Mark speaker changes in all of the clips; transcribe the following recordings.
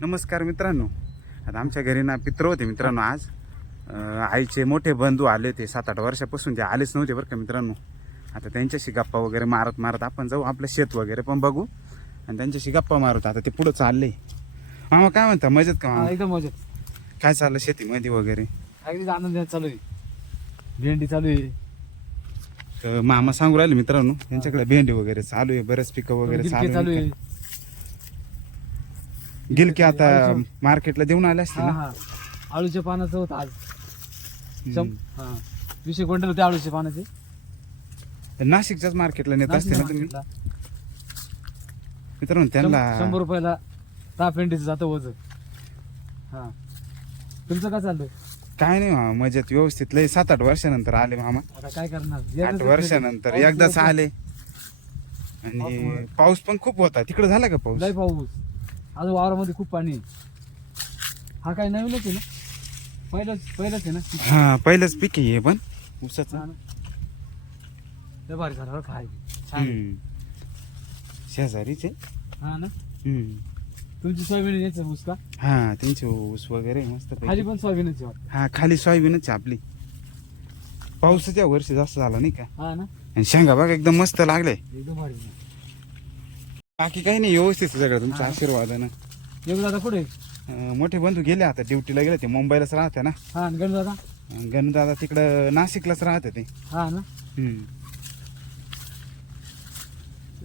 Speaker 1: नमस्कार मित्रांनो. आता आमच्या घरी ना पित्र होते मित्रांनो आज. आईचे मोठे बंधू आले होते सात आठ वर्षापासून. ते आलेच नव्हते बरं का मित्रांनो. आता त्यांच्याशी गप्पा वगैरे मारत मारत आपण जाऊ आपलं शेत वगैरे पण बघू. आणि त्यांच्याशी गप्पा मारत आता ते पुढं चालले. मामा काय म्हणता? मजेत का मामा?
Speaker 2: एकदम मजेत.
Speaker 1: काय चाललं शेतीमध्ये वगैरे?
Speaker 2: अगदीच आनंद चालू आहे. भेंडी चालू आहे.
Speaker 1: तर मामा सांगू राहिले मित्रांनो. त्यांच्याकडे भेंडी वगैरे चालू आहे. बरेच पिकं वगैरे
Speaker 2: गिलके
Speaker 1: चालू
Speaker 2: चालू आहे
Speaker 1: आहे. गिलके आता मार्केटला देऊन आले असते
Speaker 2: हा
Speaker 1: ना?
Speaker 2: हा आळूच्या पानाचं होतं आज. शं- हा. विषय कोणते होते आळूच्या पानाचे?
Speaker 1: तर नाशिकच्याच मार्केटला नेत असते ना तुम्ही?
Speaker 2: मार्केटला.
Speaker 1: मित्रांनो
Speaker 2: शं-
Speaker 1: त्यांना
Speaker 2: शंभर रुपयाला दहा पेंडीचं जातं वज हा. तुमचं काय चाललंय?
Speaker 1: काय नाही मामा मजेत. व्यवस्थित. लय सात आठ वर्षानंतर आले मामा.
Speaker 2: आता काय करणार?
Speaker 1: आठ वर्षानंतर.
Speaker 2: पाऊस
Speaker 1: एकदाच आले. आणि. पाऊस पण खूप होता. तिकडे झाला का पाऊस?
Speaker 2: लय पाऊस. आज वावरामध्ये खूप पाणी आहे. हा काय नवीनच आहे ना पहिलंच पहिलंच आहे ना
Speaker 1: हा पहिलंच पीक आहे हे पण ऊसाचं
Speaker 2: हा ना. लय भारी झालं बरं काय छान आहे.
Speaker 1: हम्म. शेजारीच आहे
Speaker 2: हा ना
Speaker 1: हम्म.
Speaker 2: तुमची सोयाबीन यायचं ऊस का
Speaker 1: हा त्यांचे ऊस वगैरे मस्त.
Speaker 2: खाली पण सोयाबीनच आहे वाटतं.
Speaker 1: हा खाली सोयाबीनच आहे आपली पावसाच्या वर्षी जास्त झाला नाही का
Speaker 2: हा ना
Speaker 1: आणि शेंगा बघ एकदम मस्त लागले
Speaker 2: एकदम भारी आहे.
Speaker 1: बाकी काही नाही व्यवस्थित सगळं तुमच्या. आशीर्वादानं
Speaker 2: येऊ दादा कुठे?
Speaker 1: अं, मोठे बंधू गेले आता ड्युटीला गेले ते मुंबईलाच राहते ना.
Speaker 2: हा आणि गणू दादा?
Speaker 1: गणदादा तिकडं नाशिकलाच राहते ते.
Speaker 2: हा ना?
Speaker 1: हम्म.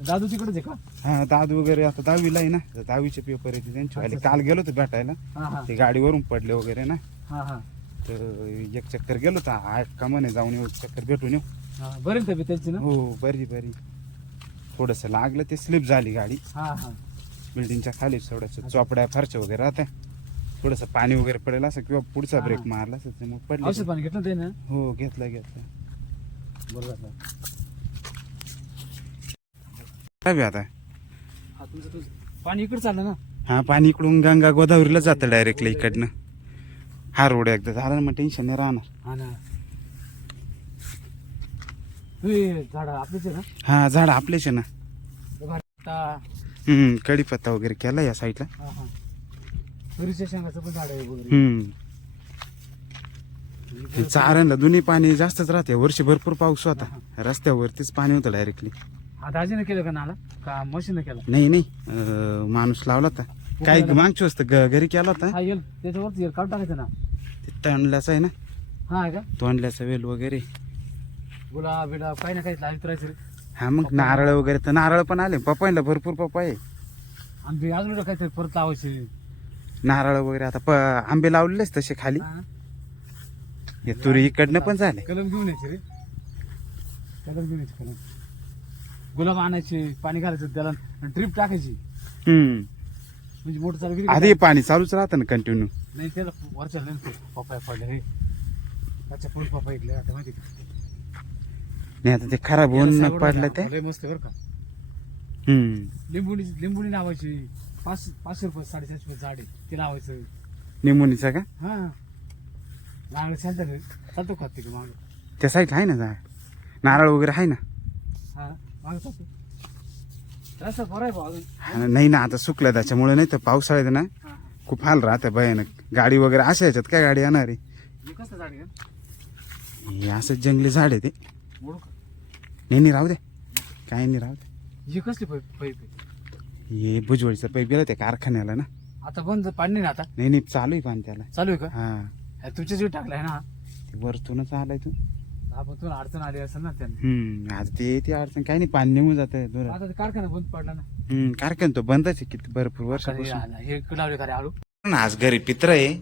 Speaker 2: दादू तिकडेच आहे का?
Speaker 1: हा दादू वगैरे आता दहावीला आहे ना तर दहावीचे पेपर येते त्यांचे आले
Speaker 2: अच्छा.
Speaker 1: काल गेलो होतो भेटायला.
Speaker 2: हा हा.
Speaker 1: ते गाडीवरून पडले वगैरे ना.
Speaker 2: हा हा.
Speaker 1: तर एक चक्कर गेलो होता. आठ का म्हणे जाऊन येऊ चक्कर भेटून येऊ.
Speaker 2: हा बरी तब्येत त्यांची ना?
Speaker 1: हो बरी बरी. थोडस लागलं ते स्लिप झाली गाडी.
Speaker 2: हा हा.
Speaker 1: बिल्डिंगच्या खाली थोडस चोपड्या फारच्या वगैरे राहत्या थोडस पाणी वगैरे पडेल असं किंवा पुढचा
Speaker 2: हा.
Speaker 1: ब्रेक मारला असं ते मग पडले.
Speaker 2: पाणी घेतलं ते ना
Speaker 1: हो घेतलं घेतलं.
Speaker 2: बरं झालं
Speaker 1: काय बी आता?
Speaker 2: हा तुमचं तुझं पाणी इकडे चाललं ना?
Speaker 1: हा पाणी इकडून गंगा गोदावरीला जातं डायरेक्टली इकडनं. हा रोड एकदा झाला ना मग टेन्शन नाही राहणार.
Speaker 2: हा ना. झाड आपलेच आहे ना?
Speaker 1: हा झाड आपलेच आहे ना. हम्म कढीपत्ता वगैरे केला या साईडला.
Speaker 2: हा हा. तुरीच्या शेंगाचं पण झाड आहे वगैरे.
Speaker 1: हम्म. ते चाऱ्यांना दोन्ही पाणी जास्तच राहते. वर्षी भरपूर पाऊस होता. रस्त्यावरतीच पाणी होतं डायरेक्टली
Speaker 2: हा दाजीनं केलं का नाला? का मशीन केलं?
Speaker 1: नाही नाही. माणूस लावला होता. काही मागची वस्त घरी केला होता.
Speaker 2: त्याच्यावरती काढून टाकायचं ना.
Speaker 1: ते तोंडल्याचं आहे ना.
Speaker 2: हा का?
Speaker 1: तोंडल्याचा वेल वगैरे.
Speaker 2: गुलाब बिलाब काही ना काही लावित राहायचं रे
Speaker 1: हा मग नारळ वगैरे तर नारळ पण आले. पपईला भरपूर पपई आहे.
Speaker 2: आणि अजून काहीतरी परत लावायचे.
Speaker 1: नारळ वगैरे आता प आंबे लावलेलेच तसे खाली.
Speaker 2: हा?
Speaker 1: हे तुरी इकडनं पण झाले.
Speaker 2: कलम घेऊन यायचे रे. कलम घेऊन यायचे कलम. गुलाब आणायचे पाणी घालायचं त्याला ट्रिप टाकायची.
Speaker 1: हम्म.
Speaker 2: म्हणजे मोटर चालू केली
Speaker 1: आधी पाणी चालूच राहतं ना कंटिन्यू
Speaker 2: नाही त्याला वरच्या नाही पप्पाय पडले हे. त्याच्या फुल पप्पा ऐकले आता माहिती का?
Speaker 1: नाही आता ते खराब होऊन पडलं. ते.
Speaker 2: लय मस्त बरं का.
Speaker 1: हम्म.
Speaker 2: लिंबुणी लिंबुणी लावायची पाच पाचशे रुपये साडेसातशे रुपये झाड आहे. ते लावायचं.
Speaker 1: निमोनीचा का?
Speaker 2: हा. नारळ चालतं चालतो खात का मागं?
Speaker 1: त्या साईडला आहे ना झाड नारळ वगैरे आहे ना?
Speaker 2: हा. मागं चालतो. रस्ता बरं आहे भाऊ अजून.
Speaker 1: हा, नाही ना आता सुकलं त्याच्यामुळे नाही तर पावसाळ्यात ना
Speaker 2: हा.
Speaker 1: खूप हाल राहते भयानक. गाडी वगैरे अशा याच्यात काय गाडी येणार आहे?
Speaker 2: हे कसं झाड आहे?
Speaker 1: हे असं जंगली झाड आहे ते.
Speaker 2: मोडू का?
Speaker 1: नाही नाही राहू दे. काय नाही राहू दे.
Speaker 2: हे कसली पाईप पाईप आहे
Speaker 1: हे भुजवळीचं पैप गेलं ते कारखान्याला ना.
Speaker 2: आता बंद पाणी नाही ना आता?
Speaker 1: नाही नाही चालू आहे पाणी त्याला.
Speaker 2: चालू आहे का?
Speaker 1: हा.
Speaker 2: अरे तुमच्या जीव टाकलाय ना?
Speaker 1: ते वरतूनच आलाय तू
Speaker 2: आपण तुला अडचण आली असेल ना त्यांना.
Speaker 1: हम्म आज ते येते अडचण काही नाही पाणी निघून जात
Speaker 2: आता ते कारखाना बंद पडला ना.
Speaker 1: हम्म कारखाना तो बंदच आहे किती भरपूर
Speaker 2: हे
Speaker 1: वर्षापासून
Speaker 2: आला, हे लावले का रे आळू?
Speaker 1: ना आज घरी पित्र आहे.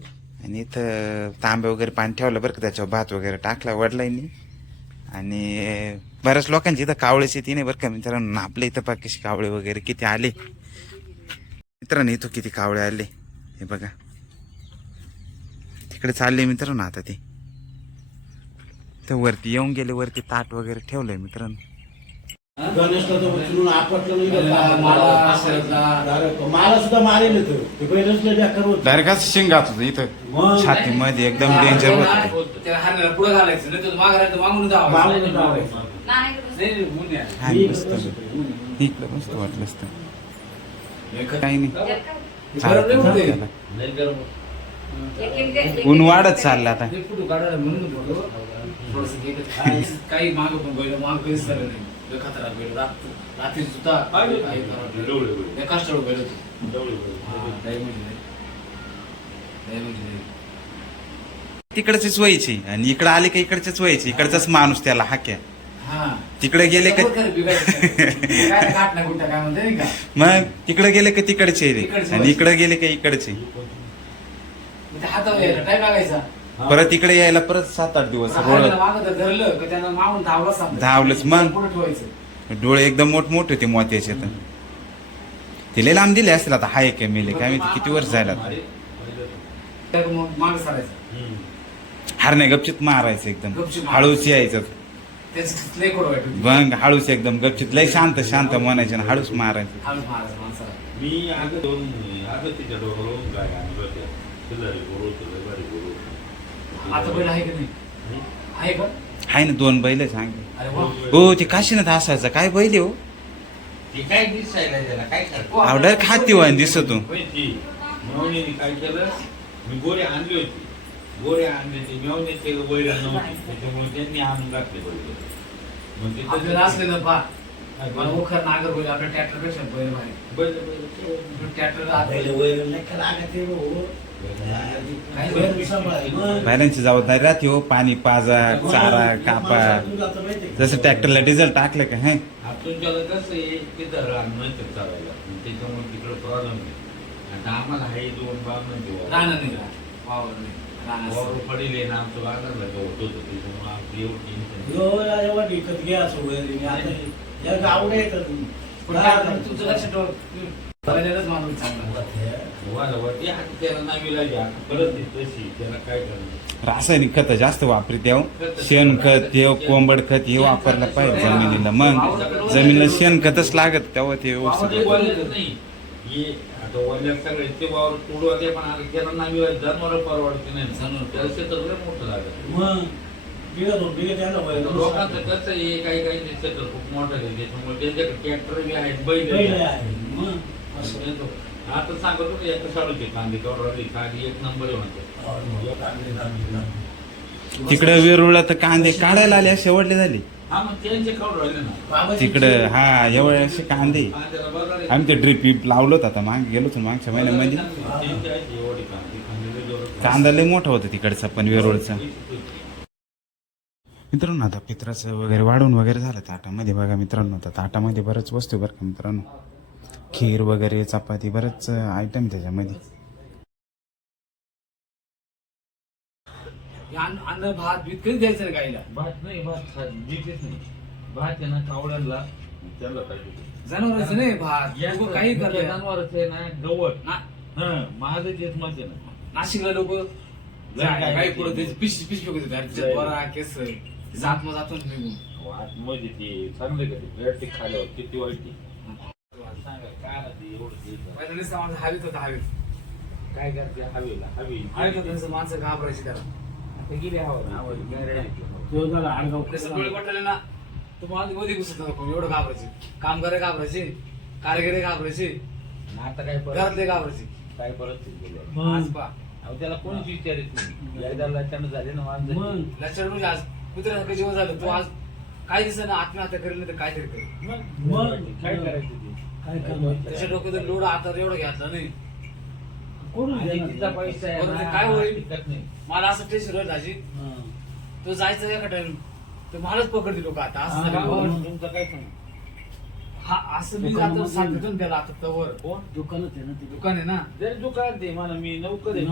Speaker 1: आणि इथं तांबे वगैरे पाणी ठेवलं बरं का त्याच्यावर भात वगैरे टाकला वडिलांनी आणि बऱ्याच लोकांची इथं कावळे शेती नाही बरं का. मित्रांनो आपल्या इथं पा कशी कावळे वगैरे किती आले. मित्रांनो इथं किती कावळे आले. हे बघा. तिकडे चालले मित्रांनो आता ते. तर वरती येऊन गेले वरती ताट वगैरे ठेवलंय मित्रांनो.
Speaker 3: गणेशला तर उचलून आपटलं नाही का? डायरेक्ट मला सुद्धा मारेल ते पहिलंच लय बेकार होत
Speaker 1: डायरेक्ट असं शिंगात होतं इथं
Speaker 3: मग
Speaker 1: छातीमध्ये एकदम डेंजर होत
Speaker 2: त्याला पुढे घालायचं नाही तर माग राहायचं मागून
Speaker 3: मागून जावायचं.
Speaker 2: नाही ऊन आहे.
Speaker 1: हा मस्त इकडं मस्त वाटलं असतं काही नाही
Speaker 2: गरम नाही होते.
Speaker 1: त्याला.
Speaker 3: लय गरम होतं.
Speaker 1: ऊन वाढत चाललं आता
Speaker 2: ते फोटो काढायला म्हणून बोललो. थोडंसं हे कर. काही माग पण बैल माग कधीच झालं नाही लय खतरनाक बैल रात- रात्री सुद्धा काही करावं लागलं.
Speaker 3: डोळे डोळे.
Speaker 2: लय कष्टाळू बैल होते.
Speaker 3: डोळे डोळे.
Speaker 2: लय म्हणजे लय. लय म्हणजे लय.
Speaker 1: तिकडचीच व्हायची आणि इकडं आले का इकडच्याच व्हायची इकडचाच माणूस त्याला हाक्या
Speaker 2: हा.
Speaker 1: तिकडे गेले का
Speaker 2: बरोबर बिघायचं. काय गाठ नाही गुट्टा काय म्हणते नाही का
Speaker 1: मग तिकडे गेले का तिकडचे रे आणि इकडे गेले का इकडचे
Speaker 2: मग ते हातावर यायला टाइम लागायचा
Speaker 1: परत इकडे यायला परत सात आठ दिवस रोड
Speaker 2: मागं.
Speaker 1: धावलंच मग. डोळे एकदम मोठमोठे होते मोत्याचे तर. ते लय लांब दिले असतील आता. हाय काय मेले काय माहिती किती वर्ष झालं आता.
Speaker 2: तर मग मागं सारायचं.
Speaker 3: हम्म.
Speaker 1: हार नाही गपचित मारायचं. एकदम हळूच यायचं. बंग हळूच एकदम गपचित. लय शांत शांत म्हणायचे ना हळूच मारायचं.
Speaker 3: मी अगं दोन अगं तिच्या गाय आणली
Speaker 2: आता बैल आहे का नाही. आहे का?
Speaker 1: आहे ना दोन बैल सांग.
Speaker 2: अरे वा.
Speaker 1: हो ते काशीनाथ असायचं. काय बैल हो?
Speaker 3: ती काय दिसायला त्याला? काय करतो?
Speaker 1: आवडर खाती वाण दिसतो तू.
Speaker 3: माहिती मेवणीने काय केलं? मी गोरे आणली होती. गोरे आणले ते नव्हती त्याच्यामुळे त्यांनी आणून टाकले बैल. मग ते
Speaker 2: आपल्याला असले ना पा मला ओखर नागर बैल आपल्या ट्रॅक्टरपेक्षा बैल भारी.
Speaker 3: बैल बैल
Speaker 2: ट्रॅक्टर
Speaker 1: बैलांची जबाबदारी राहते हो पाणी पाजा चारा कापा. जसं ट्रॅक्टरला डिझेल टाकलं का हे?
Speaker 3: तुमच्याला कसं आहे चालायला. मग त्याच्यामुळे तिकडे प्रॉब्लेम नाही आता आम्हाला आहे दोन बाब म्हणजे
Speaker 2: राहणार नाही का? वावर नाही.
Speaker 3: वावर पडेल आहे ना आमचं बाजारला गवत होतं त्याच्यामुळे आपली एवढी टेन्शन
Speaker 2: पण काय तुझं लक्ष ठेव. पहिल्यालाच माणूस चांगला.
Speaker 3: वाला वाटी आता त्याला नाही लागली परत ती तशी त्याला काय करणार?
Speaker 1: रासायनिक खत जास्त वापरीत याव. शेण खत हे कोंबड खत हे वापरलं पाहिजे जमिनीला. मग जमिनीला शेण खतच लागत तेव्हा ते
Speaker 3: वावर
Speaker 1: व्यवस्थित
Speaker 3: ते नाही. हे आता सगळे ते वावर तोडू आले पण आता त्याला नाही जनावर परवडते नाही? जनावर त्याला क्षेत्र लय मोठं लागत. लोकांचं कसं आहे काही काही ते क्षेत्र खूप मोठं आहे त्याच्यामुळे त्यांच्याकडे ट्रॅक्टर बी आहेत बैल बी आहेत. असं. येतो. आता सांगतो ना एका साडूचे कांदे कवडे कांदे एक नंबर आहे
Speaker 1: तिकडे वेरुळला तर कांदे काढायला आले शेवटले झाले.
Speaker 3: हा मग त्यांचे खाऊन राहिले ना.
Speaker 1: तिकडं हा एवढे असे कांदे.
Speaker 3: कांद्याला.
Speaker 1: आम्ही ते ड्रिप लावलं होतं आता मागे गेलो होतो मागच्या महिन्यामध्ये.
Speaker 3: त्यांचे आहेत एवढे कांदे. कांदे लय जोरात.
Speaker 1: कांदा लय मोठा होता तिकडचा पण वेरुळचा. मित्रांनो आता पित्राचं वगैरे वाढून वगैरे झालं ताटामध्ये. बघा मित्रांनो आता ताटामध्ये बरंच वस्तू बरं का मित्रांनो. खीर वगैरे चपाती बरेच आयटम त्याच्यामध्ये.
Speaker 2: हे अन्न अन्न भात बीत कधी द्यायचं गाईला?
Speaker 3: भात नाही भात खा- देतेच नाही. भात आहे ना कावड्याला त्याला पाहिजे
Speaker 2: जनावरांचं नाही भात. लोकं काही करते
Speaker 3: जनावरच आहे ना गवत.
Speaker 2: ना.
Speaker 3: हं, माझं तेच मत आहे ना.
Speaker 2: नाशिकला लोक
Speaker 3: काय-
Speaker 2: काही पुढे त्याची पिश पिश फेकत होते त्याच्यात बरा केस त्याचा आत्मा जातो ना निघून
Speaker 3: आतमध्ये ते चांगले का ते ब्रेड ते खाल्यावर किती वाईट. ते ते
Speaker 2: माणसं हवीत होता हवीत.
Speaker 3: काय करते? हवेला हवी.
Speaker 2: हवीत होतं तसं माणसं घाबरायची त्याला.
Speaker 3: आता गेली हवा
Speaker 2: ना मला मध्ये घुसत नव्हतं कोणी एवढं घाबरायचे. कामगार घाबरायचे कारागिरी घाबरायचे
Speaker 3: आता काय परत?
Speaker 2: घरातले घाबरायचे.
Speaker 3: काय परत गेलं
Speaker 2: आज पा
Speaker 3: अहो त्याला कोणीच विचारित नाही. एकदा लक्षण झाले ना
Speaker 2: लक्षात म्हणजे आज कुत्र्यासारखं जीवन झालं. तो आज काय दिसत ना आत्महत्या करेल नाही तर काहीतरी करेल.
Speaker 3: मग. काय करायचं? ते
Speaker 2: त्याच्या डोक्यात लोड आता एवढं घेतला नाही.
Speaker 3: आणि तिचा पैसा आहे
Speaker 2: बरं, ते
Speaker 3: ना,
Speaker 2: काय होईल?
Speaker 3: टिकत नाही.
Speaker 2: मला असं टेन्शन तो जायचं एका टाइम तर मलाच पकडते लोक आता असं झालं.
Speaker 3: भाऊ, तुमचं काय सांग
Speaker 2: हा असं मी जातो सांगतो ना त्याला आता तवर.
Speaker 3: कोण
Speaker 2: दुकान आहे ना?
Speaker 3: जरी दुकान दे मला मी नौकर आहे.